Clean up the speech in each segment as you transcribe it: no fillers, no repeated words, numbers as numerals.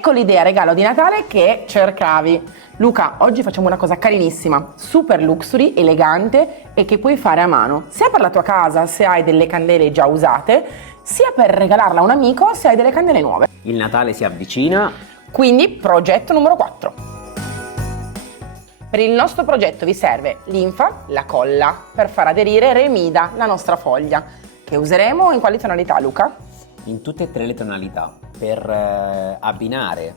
Ecco l'idea regalo di Natale che cercavi. Luca, oggi facciamo una cosa carinissima, super luxury, elegante e che puoi fare a mano, sia per la tua casa se hai delle candele già usate, sia per regalarla a un amico se hai delle candele nuove. Il Natale si avvicina. Quindi, progetto numero 4. Per il nostro progetto vi serve linfa, la colla, per far aderire Remida, la nostra foglia, che useremo in quali tonalità, Luca? In tutte e tre le tonalità, per abbinare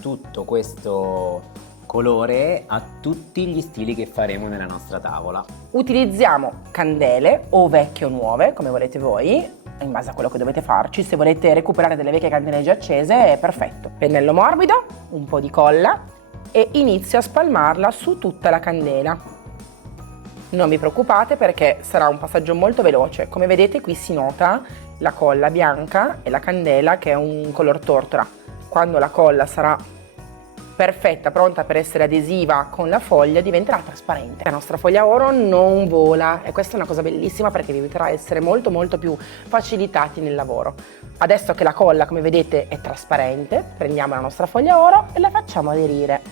tutto questo colore a tutti gli stili che faremo nella nostra tavola. Utilizziamo candele o vecchie o nuove, come volete voi, in base a quello che dovete farci. Se volete recuperare delle vecchie candele già accese è perfetto. Pennello morbido, un po' di colla e inizio a spalmarla su tutta la candela. Non vi preoccupate perché sarà un passaggio molto veloce. Come vedete qui si nota la colla bianca e la candela che è un color tortora. Quando la colla sarà perfetta, pronta per essere adesiva con la foglia, diventerà trasparente. La nostra foglia oro non vola e questa è una cosa bellissima perché vi aiuterà a essere molto più facilitati nel lavoro. Adesso che la colla, come vedete, è trasparente, prendiamo la nostra foglia oro e la facciamo aderire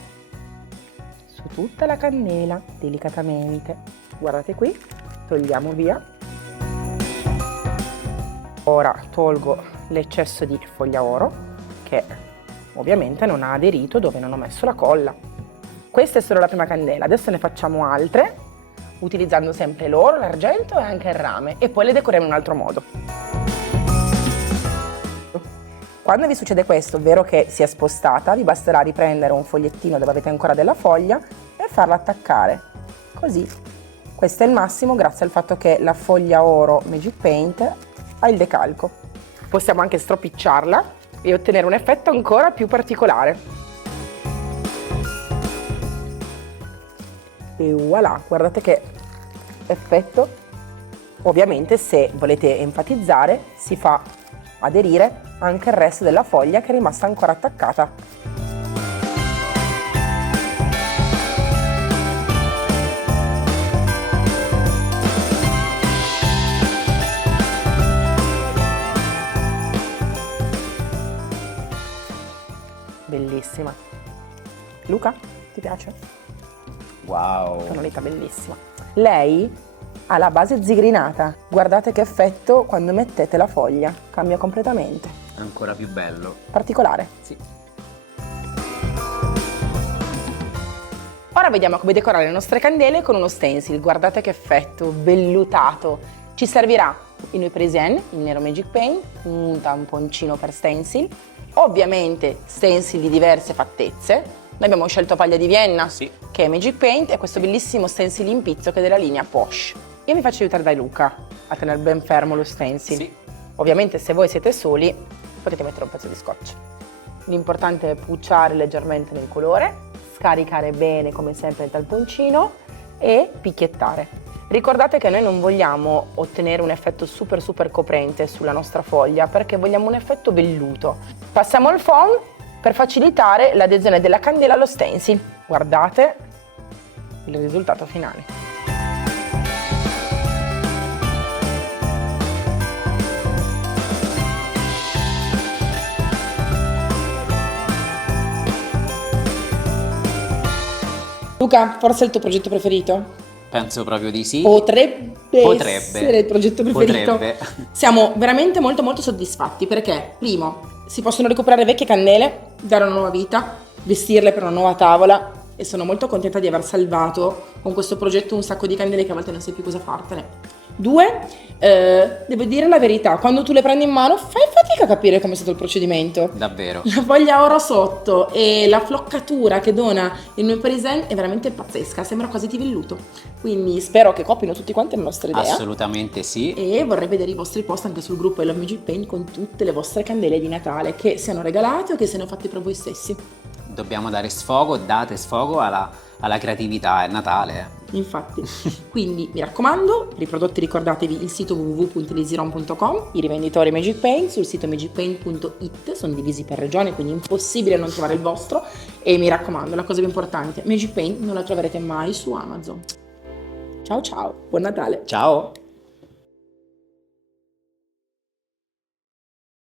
su tutta la candela, delicatamente. Guardate qui, togliamo via. Ora tolgo l'eccesso di foglia oro che ovviamente non ha aderito dove non ho messo la colla. Questa è solo la prima candela, adesso ne facciamo altre utilizzando sempre l'oro, l'argento e anche il rame e poi le decoriamo in un altro modo. Quando vi succede questo, ovvero che si è spostata, vi basterà riprendere un fogliettino dove avete ancora della foglia e farla attaccare, così. Questo è il massimo grazie al fatto che la foglia oro Magic Paint ha il decalco. Possiamo anche stropicciarla e ottenere un effetto ancora più particolare. E voilà, guardate che effetto. Ovviamente se volete enfatizzare si fa aderire anche il resto della foglia che è rimasta ancora attaccata. Bellissima. Luca, ti piace? Wow! Tonalità bellissima. Lei ha la base zigrinata. Guardate che effetto quando mettete la foglia. Cambia completamente. Ancora più bello. Particolare. Sì. Ora vediamo come decorare le nostre candele con uno stencil. Guardate che effetto vellutato. Ci servirà il Nuit Parisienne, il nero Magic Paint, un tamponcino per stencil, ovviamente stencil di diverse fattezze. Noi abbiamo scelto paglia di Vienna, Sì. che è Magic Paint, e questo bellissimo stencil in pizzo che è della linea Posh. Io mi faccio aiutare da Luca a tenere ben fermo lo stencil. Sì. Ovviamente se voi siete soli potete mettere un pezzo di scotch. L'importante è pucciare leggermente nel colore, scaricare bene come sempre il tamponcino e picchiettare. Ricordate che noi non vogliamo ottenere un effetto super coprente sulla nostra foglia perché vogliamo un effetto velluto. Passiamo al foam per facilitare l'adesione della candela allo stencil. Guardate il risultato finale. Luca, forse è il tuo progetto preferito? Penso proprio di sì. Potrebbe essere il progetto preferito. Potrebbe. Siamo veramente molto soddisfatti perché, primo, si possono recuperare vecchie candele, dare una nuova vita, vestirle per una nuova tavola e sono molto contenta di aver salvato con questo progetto un sacco di candele che a volte non sai più cosa fartene. Due, devo dire la verità, quando tu le prendi in mano fai fatica a capire come è stato il procedimento. Davvero. La foglia oro sotto e la floccatura che dona il Nuit Parisienne è veramente pazzesca, sembra quasi di velluto. Quindi spero che copino tutti quanti la nostra idea. Assolutamente sì. E vorrei vedere i vostri post anche sul gruppo I Love Magic Paint con tutte le vostre candele di Natale che siano regalate o che siano fatte per voi stessi. Dobbiamo dare sfogo, date sfogo alla creatività, è Natale. Infatti, quindi mi raccomando, per i prodotti ricordatevi il sito www.lisiron.com, i rivenditori Magic Paint sul sito magicpaint.it, sono divisi per regione, quindi è impossibile non trovare il vostro. E mi raccomando, la cosa più importante, Magic Paint non la troverete mai su Amazon. Ciao ciao, buon Natale! Ciao!